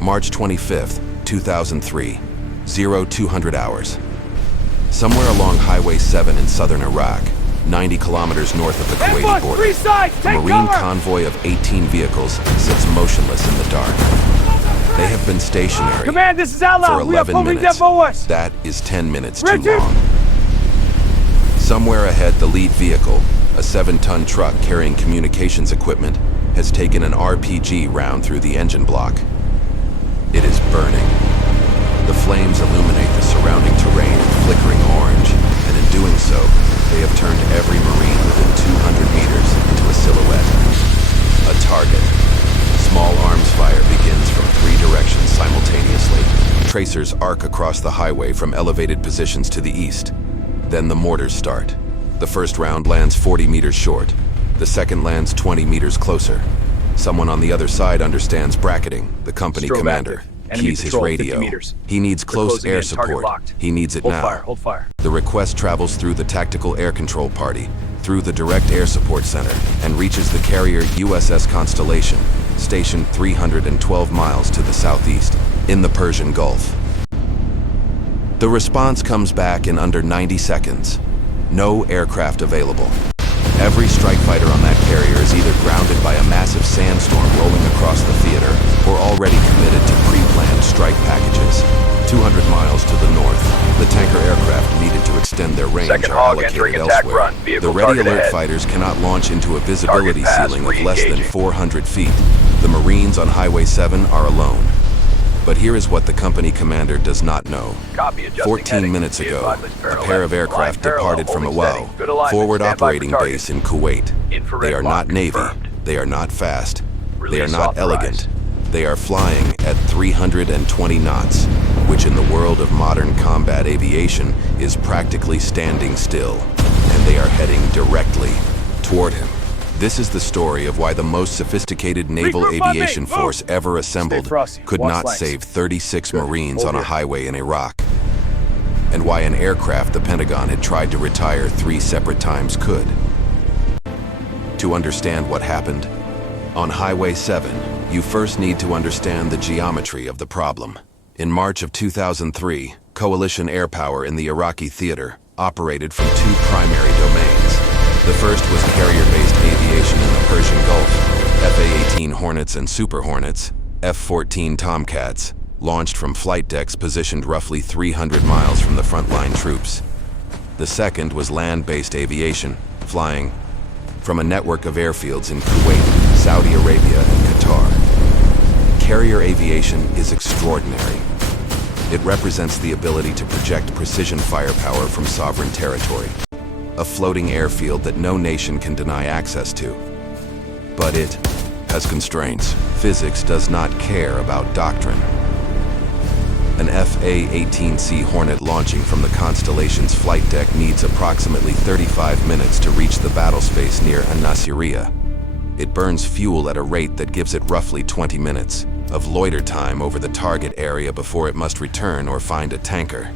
March 25th, 2003, 0200 hours. Somewhere along Highway 7 in southern Iraq, 90 kilometers north of the Kuwaiti border, a Marine convoy of 18 vehicles sits motionless in the dark. They have been stationary Command, this is Outlaw. for We are 11 pulling minutes. them forward. That is 10 minutes too Richard! long. Somewhere ahead, the lead vehicle, a 7-ton truck carrying communications equipment, has taken an RPG round through the engine block. It is burning. The flames illuminate the surrounding terrain in flickering orange, and in doing so, they have turned every Marine within 200 meters into a silhouette. A target. Small arms fire begins from 3 directions simultaneously. Tracers arc across the highway from elevated positions to the east. Then the mortars start. The first round lands 40 meters short. The second lands 20 meters closer. Someone on the other side understands bracketing, the company commander. Keys his radio. He needs close air support. He needs it now. Hold fire. The request travels through the Tactical Air Control Party, through the Direct Air Support Center, and reaches the carrier USS Constellation, stationed 312 miles to the southeast, in the Persian Gulf. The response comes back in under 90 seconds. No aircraft available. Every strike fighter on that carrier is either grounded by a massive sandstorm rolling across the theater or already committed to pre-planned strike packages. 200 miles to the north, the tanker aircraft needed to extend their range are allocated elsewhere. The Ready Alert fighters cannot launch into a visibility ceiling of less than 400 feet. The Marines on Highway 7 are alone. But here is what the company commander does not know. 14 minutes ago, a pair of aircraft departed from a WOW, forward operating base in Kuwait. They are not Navy, they are not fast, they are not elegant. They are flying at 320 knots, which in the world of modern combat aviation is practically standing still, and they are heading directly toward him. This is the story of why the most sophisticated naval aviation force ever assembled could not save 36 Marines on a highway in Iraq, and why an aircraft the Pentagon had tried to retire 3 separate times could. To understand what happened, on Highway 7, you first need to understand the geometry of the problem. In March of 2003, coalition air power in the Iraqi theater operated from 2 primary domains. The first was carrier-based aviation in the Persian Gulf, F-A-18 Hornets and Super Hornets, F-14 Tomcats, launched from flight decks positioned roughly 300 miles from the frontline troops. The second was land-based aviation, flying from a network of airfields in Kuwait, Saudi Arabia, and Qatar. Carrier aviation is extraordinary. It represents the ability to project precision firepower from sovereign territory. A floating airfield that no nation can deny access to. But it has constraints. Physics does not care about doctrine. An F-A-18C Hornet launching from the Constellation's flight deck needs approximately 35 minutes to reach the battle space near An-Nasiriyah. It burns fuel at a rate that gives it roughly 20 minutes of loiter time over the target area before it must return or find a tanker.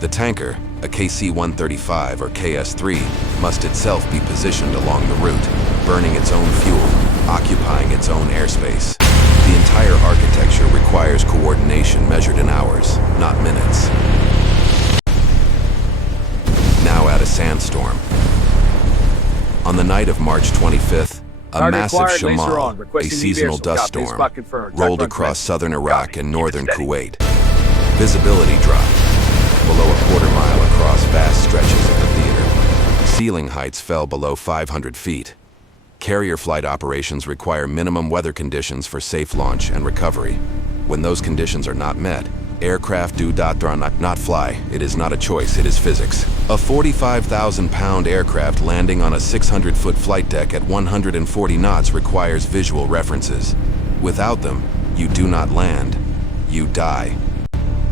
The tanker, a KC-135 or KS-3, must itself be positioned along the route, burning its own fuel, occupying its own airspace. The entire architecture requires coordination measured in hours, not minutes. Now add a sandstorm. On the night of March 25th, a massive shamal, a seasonal dust storm, rolled across southern Iraq and northern Kuwait. Visibility dropped. Below a quarter mile across vast stretches of the theater. Ceiling heights fell below 500 feet. Carrier flight operations require minimum weather conditions for safe launch and recovery. When those conditions are not met, aircraft do not fly. It is not a choice, it is physics. A 45,000-pound aircraft landing on a 600-foot flight deck at 140 knots requires visual references. Without them, you do not land, you die.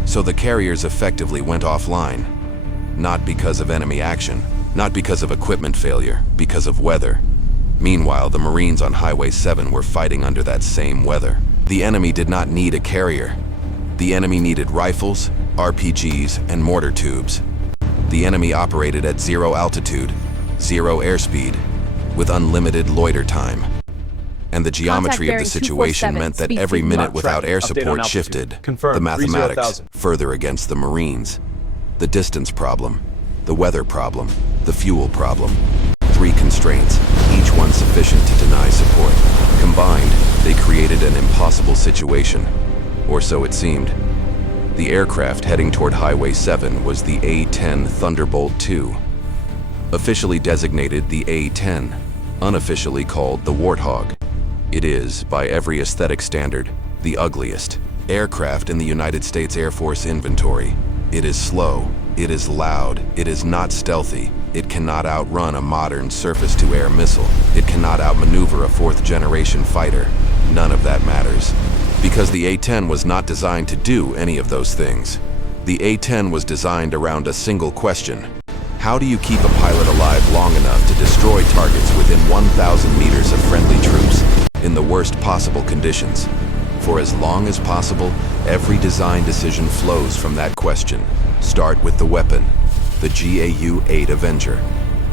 So the carriers effectively went offline. Not because of enemy action, not because of equipment failure, because of weather. Meanwhile, the Marines on Highway 7 were fighting under that same weather. The enemy did not need a carrier. The enemy needed rifles, RPGs, and mortar tubes. The enemy operated at 0 altitude, 0 airspeed, with unlimited loiter time. and the geometry of the situation meant that every minute without air support shifted the mathematics further against the Marines. The distance problem, the weather problem, the fuel problem. 3 constraints, each one sufficient to deny support. Combined, they created an impossible situation, or so it seemed. The aircraft heading toward Highway 7 was the A-10 Thunderbolt II. Officially designated the A-10, unofficially called the Warthog. It is, by every aesthetic standard, the ugliest aircraft in the United States Air Force inventory. It is slow, it is loud, it is not stealthy, it cannot outrun a modern surface-to-air missile, it cannot outmaneuver a 4th-generation fighter. None of that matters, because the A-10 was not designed to do any of those things. The A-10 was designed around a single question. How do you keep a pilot alive long enough to destroy targets within 1,000 meters of friendly troops in the worst possible conditions? For as long as possible, every design decision flows from that question. Start with the weapon, the GAU-8 Avenger,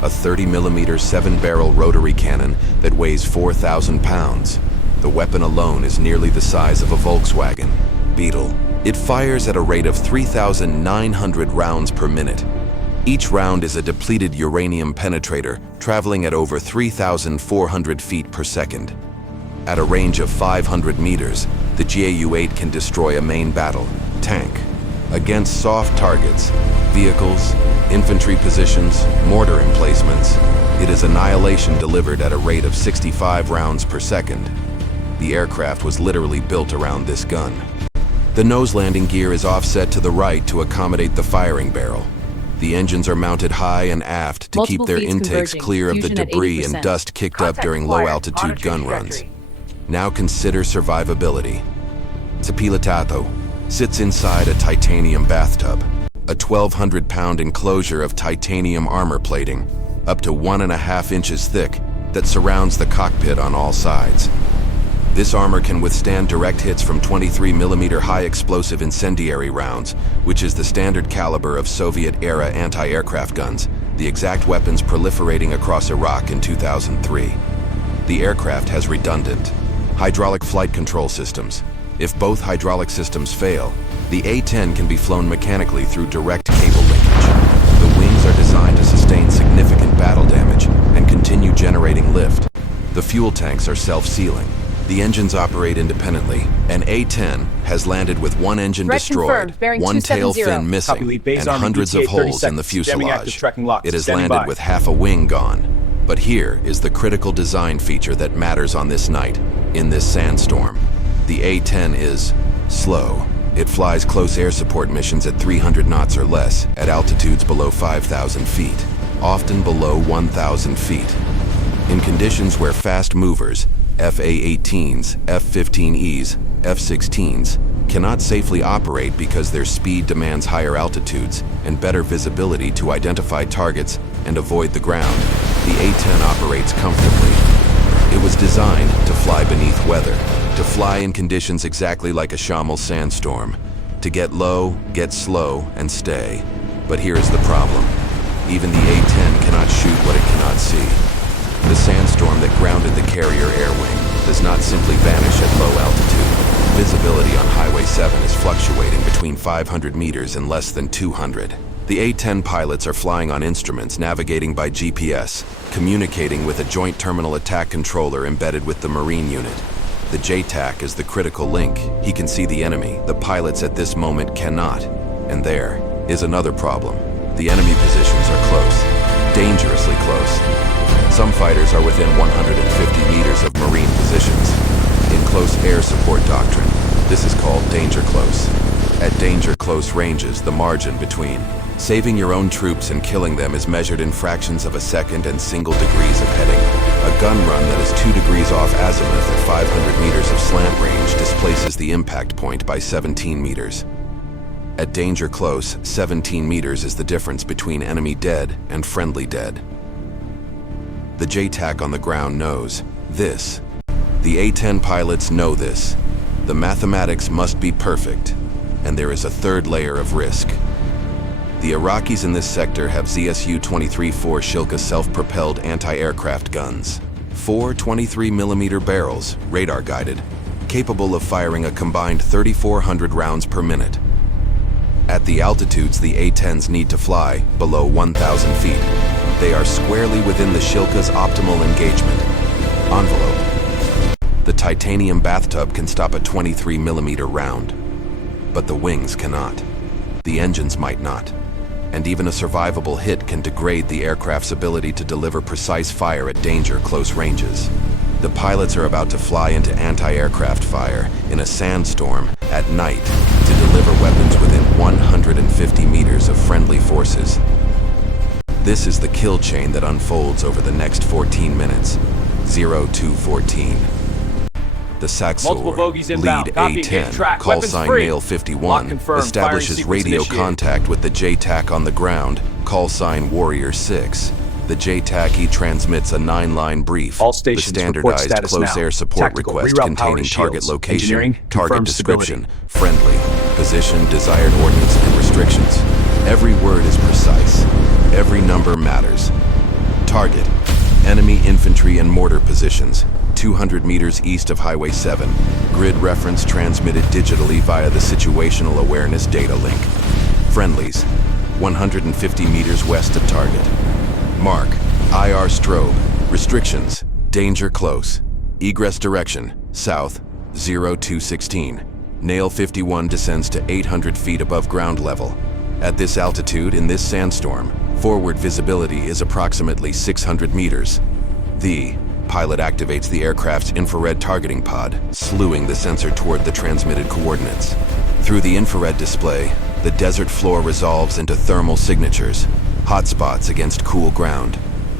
a 30mm 7-barrel rotary cannon that weighs 4,000 pounds. The weapon alone is nearly the size of a Volkswagen Beetle. It fires at a rate of 3,900 rounds per minute. Each round is a depleted uranium penetrator, traveling at over 3,400 feet per second. At a range of 500 meters, the GAU-8 can destroy a main battle, tank, against soft targets, vehicles, infantry positions, mortar emplacements. It is annihilation delivered at a rate of 65 rounds per second. The aircraft was literally built around this gun. The nose landing gear is offset to the right to accommodate the firing barrel. The engines are mounted high and aft to keep their intakes clear of the debris and dust kicked up during low-altitude gun runs. Now consider survivability. Pilotado sits inside a titanium bathtub, a 1,200-pound enclosure of titanium armor plating, up to 1.5 inches thick, that surrounds the cockpit on all sides. This armor can withstand direct hits from 23mm high-explosive incendiary rounds, which is the standard caliber of Soviet-era anti-aircraft guns, the exact weapons proliferating across Iraq in 2003. The aircraft has redundant hydraulic flight control systems. If both hydraulic systems fail, the A-10 can be flown mechanically through direct cable linkage. The wings are designed to sustain significant battle damage and continue generating lift. The fuel tanks are self-sealing. The engines operate independently. An A-10 has landed with one engine destroyed, one tail fin missing, and hundreds of holes in the fuselage. It has landed with half a wing gone. But here is the critical design feature that matters on this night, in this sandstorm. The A-10 is slow. It flies close air support missions at 300 knots or less, at altitudes below 5,000 feet, often below 1,000 feet. In conditions where fast movers, FA-18s, F-15Es, F-16s, cannot safely operate because their speed demands higher altitudes and better visibility to identify targets and avoid the ground, the A-10 operates comfortably. It was designed to fly beneath weather, to fly in conditions exactly like a Shamel sandstorm, to get low, get slow, and stay. But here is the problem. Even the A-10 cannot shoot what it cannot see. The sandstorm that grounded the carrier air wing does not simply vanish at low altitude. Visibility on Highway 7 is fluctuating between 500 meters and less than 200. The A-10 pilots are flying on instruments, navigating by GPS, communicating with a joint terminal attack controller embedded with the Marine unit. The JTAC is the critical link. He can see the enemy. The pilots at this moment cannot. And there is another problem. The enemy positions are close, dangerously close. Some fighters are within 150 meters of Marine positions. In close air support doctrine, this is called danger close. At danger close ranges, the margin between saving your own troops and killing them is measured in fractions of a second and single degrees of heading. A gun run that is 2 degrees off azimuth at 500 meters of slant range displaces the impact point by 17 meters. At danger close, 17 meters is the difference between enemy dead and friendly dead. The JTAC on the ground knows this. The A-10 pilots know this. The mathematics must be perfect, and there is a third layer of risk. The Iraqis in this sector have ZSU-23-4 Shilka self-propelled anti-aircraft guns. 4 23mm barrels, radar-guided, capable of firing a combined 3,400 rounds per minute. At the altitudes the A-10s need to fly, below 1,000 feet, they are squarely within the Shilka's optimal engagement envelope. The titanium bathtub can stop a 23mm round, but the wings cannot. The engines might not. And even a survivable hit can degrade the aircraft's ability to deliver precise fire at danger close ranges. The pilots are about to fly into anti-aircraft fire in a sandstorm at night to deliver weapons within 150 meters of friendly forces. This is the kill chain that unfolds over the next 14 minutes. 0214. The Saxor, lead A-10, call sign Nail 51, establishes radio contact with the JTAC on the ground, call sign Warrior 6. The JTAC transmits a 9-line brief, the standardized close air support request containing target location, target description, friendly, position, desired ordnance, and restrictions. Every word is precise. Every number matters. Target: enemy infantry and mortar positions, 200 meters east of Highway 7. Grid reference transmitted digitally via the Situational Awareness data link. Friendlies: 150 meters west of target. Mark: IR strobe. Restrictions: danger close. Egress direction: south, 0216. Nail 51 descends to 800 feet above ground level. At this altitude, in this sandstorm, forward visibility is approximately 600 meters. The pilot activates the aircraft's infrared targeting pod, slewing the sensor toward the transmitted coordinates. Through the infrared display, the desert floor resolves into thermal signatures, hotspots against cool ground.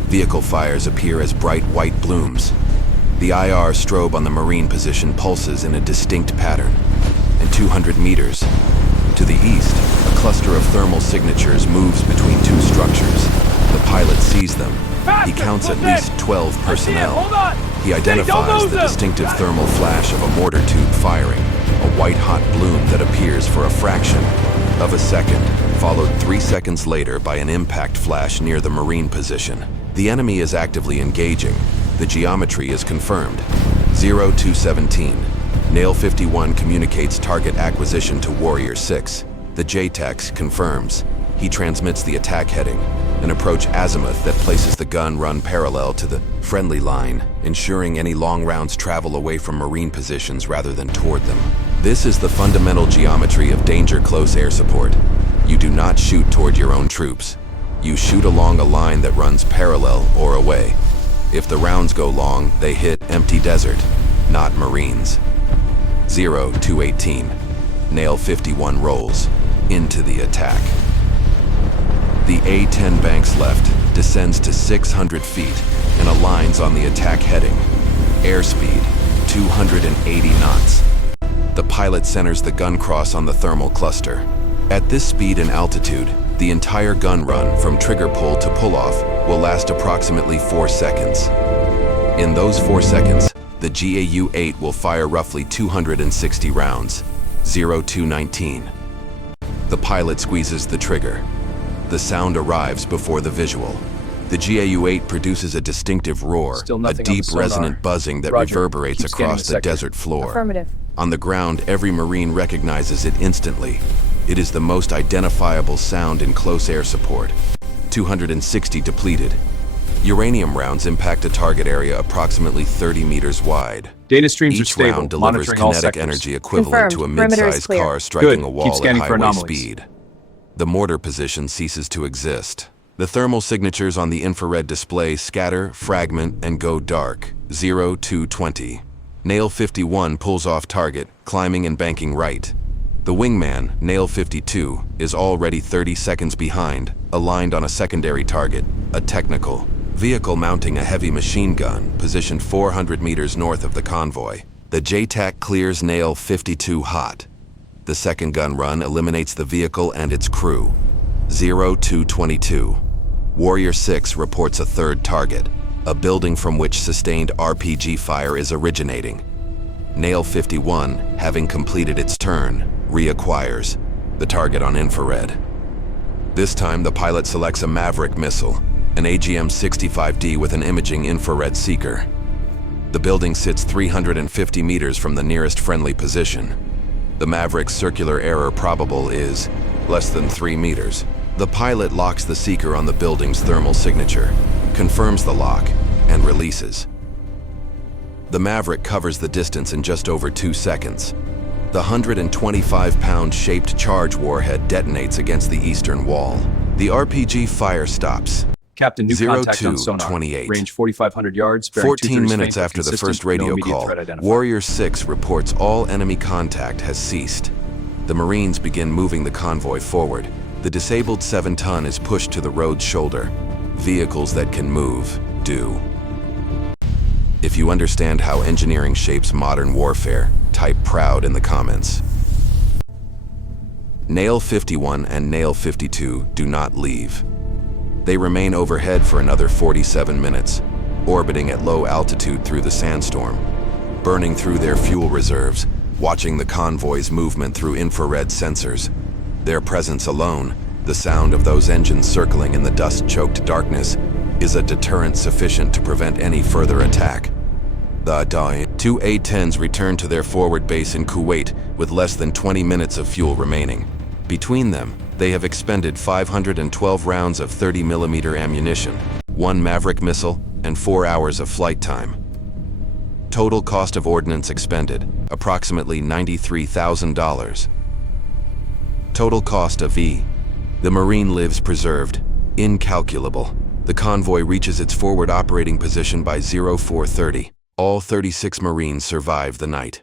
Vehicle fires appear as bright white blooms. The IR strobe on the marine position pulses in a distinct pattern. And 200 meters to the east, a cluster of thermal signatures moves between two structures. The pilot sees them. He counts at least 12 personnel. He identifies the distinctive thermal flash of a mortar tube firing, a white-hot bloom that appears for a fraction of a second, followed 3 seconds later by an impact flash near the marine position. The enemy is actively engaging. The geometry is confirmed. 0217. Nail 51 communicates target acquisition to Warrior 6. The JTAC confirms. He transmits the attack heading, an approach azimuth that places the gun run parallel to the friendly line, ensuring any long rounds travel away from marine positions rather than toward them. This is the fundamental geometry of danger close air support. You do not shoot toward your own troops. You shoot along a line that runs parallel or away. If the rounds go long, they hit empty desert, not Marines. 0218. Nail 51 rolls into the attack. The A-10 banks left, descends to 600 feet, and aligns on the attack heading. Airspeed: 280 knots. The pilot centers the gun cross on the thermal cluster. At this speed and altitude, the entire gun run, from trigger pull to pull-off, will last approximately 4 seconds. In those 4 seconds, the GAU-8 will fire roughly 260 rounds. 0219. The pilot squeezes the trigger. The sound arrives before the visual. The GAU-8 produces a distinctive roar, a deep resonant buzzing that reverberates across the desert floor. Affirmative. On the ground, every Marine recognizes it instantly. It is the most identifiable sound in close air support. 260 depleted. Uranium rounds impact a target area approximately 30 meters wide. Data streams are Each stable, round delivers monitoring all kinetic sectors. energy equivalent to a Confirmed. Perimeter is mid-sized clear. car striking Good. a Keep wall at scanning for highway anomalies. speed. The mortar position ceases to exist. The thermal signatures on the infrared display scatter, fragment, and go dark. 0220. Nail 51 pulls off target, climbing and banking right. The wingman, Nail 52, is already 30 seconds behind, aligned on a secondary target, a technical vehicle mounting a heavy machine gun, positioned 400 meters north of the convoy. The JTAC clears Nail 52 hot. The second gun run eliminates the vehicle and its crew. 0222. Warrior 6 reports a third target, a building from which sustained RPG fire is originating. Nail 51, having completed its turn, reacquires the target on infrared. This time the pilot selects a Maverick missile, an AGM-65D with an imaging infrared seeker. The building sits 350 meters from the nearest friendly position. The Maverick's circular error probable is less than 3 meters. The pilot locks the seeker on the building's thermal signature, confirms the lock, and releases. The Maverick covers the distance in just over 2 seconds. The 125-pound shaped charge warhead detonates against the eastern wall. The RPG fire stops. Captain, new contact on sonar. 0228. Range 4,500 yards. 14 minutes after the first radio call, Warrior 6 reports all enemy contact has ceased. The Marines begin moving the convoy forward. The disabled 7-ton is pushed to the road's shoulder. Vehicles that can move do. If you understand how engineering shapes modern warfare, type proud in the comments. Nail 51 and Nail 52 do not leave. They remain overhead for another 47 minutes, orbiting at low altitude through the sandstorm, burning through their fuel reserves, watching the convoy's movement through infrared sensors. Their presence alone, the sound of those engines circling in the dust-choked darkness, is a deterrent sufficient to prevent any further attack. The two A-10s return to their forward base in Kuwait with less than 20 minutes of fuel remaining. Between them, they have expended 512 rounds of 30mm ammunition, 1 Maverick missile, and 4 hours of flight time. Total cost of ordnance expended, approximately $93,000. Total cost of the Marine lives preserved, incalculable. The convoy reaches its forward operating position by 0430. All 36 Marines survive the night.